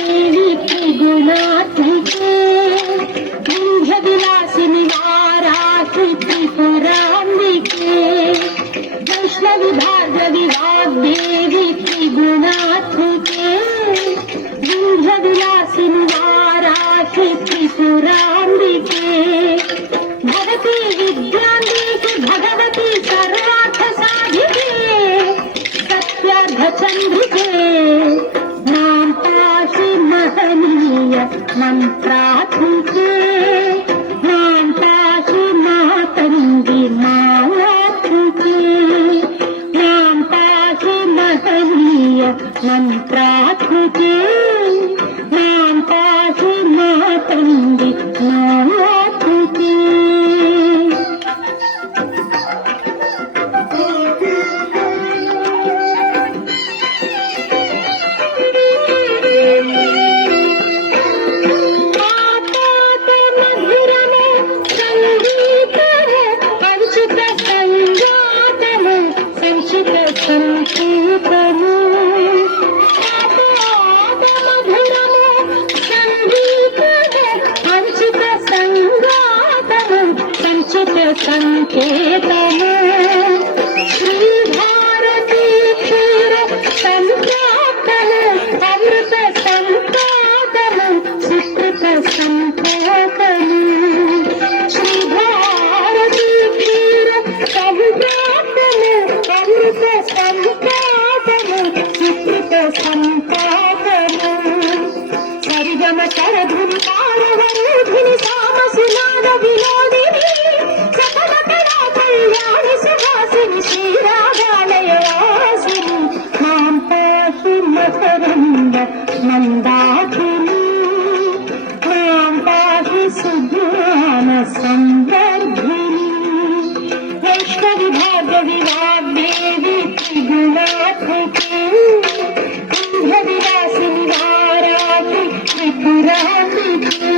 देवी त्रिगुणात्मिके विंध्य विलासिनि वाराहि त्रिपुराम्बिके वैष्णवी भार्गवी वाग्देवी त्रिगुणात्मिके विंध्य विलासिनि वाराहि त्रिपुराम्बिके भगवती विद्याम्बिके भगवती सर्वार्थ साधिके सत्यार्धचन्द्रिके नाम पाहि महनीय मंत्रात्मिके नाम पाहि मातंगी मायात्मिके नाम पाहि महनीय मंत्रात्मिके नाम पाहि मातंगी मायात्मिके संकेतम श्री भारती क्षीर संप्राप्तम अमृत संपादम सुकृत संपोकम श्री भारती क्षीर संप्राप्तम अमृत संपादम सुकृत संपादम सरिगम सरधुनि तारवरूधिनि सामसुनाद विनोदिनी कल्याणि सुहासिनि श्रीरागालयवासिनि मां पाहि मकरन्द मन्दाकिनी मां पाहि सुज्ञान संवर्धिनी वैष्णवी भार्गवी वाग्देवी त्रिगुणात्मिके विंध्य विलासिनि वाराहि त्रिपुराम्बिके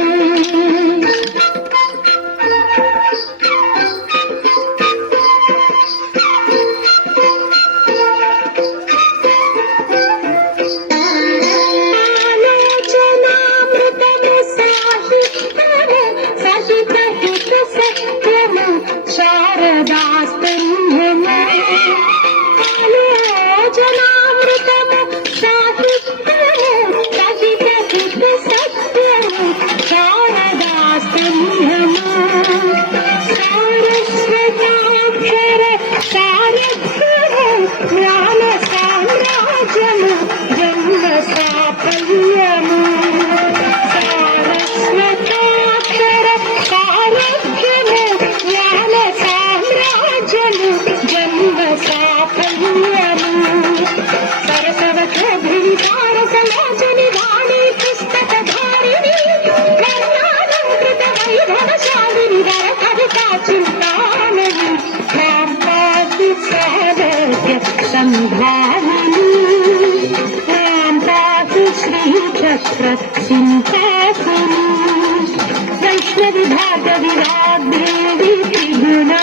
संभावनी नाम पाहि श्री चक्र सिंहासनी वैष्णवी भार्गवी वाग्देवी त्रिगुणा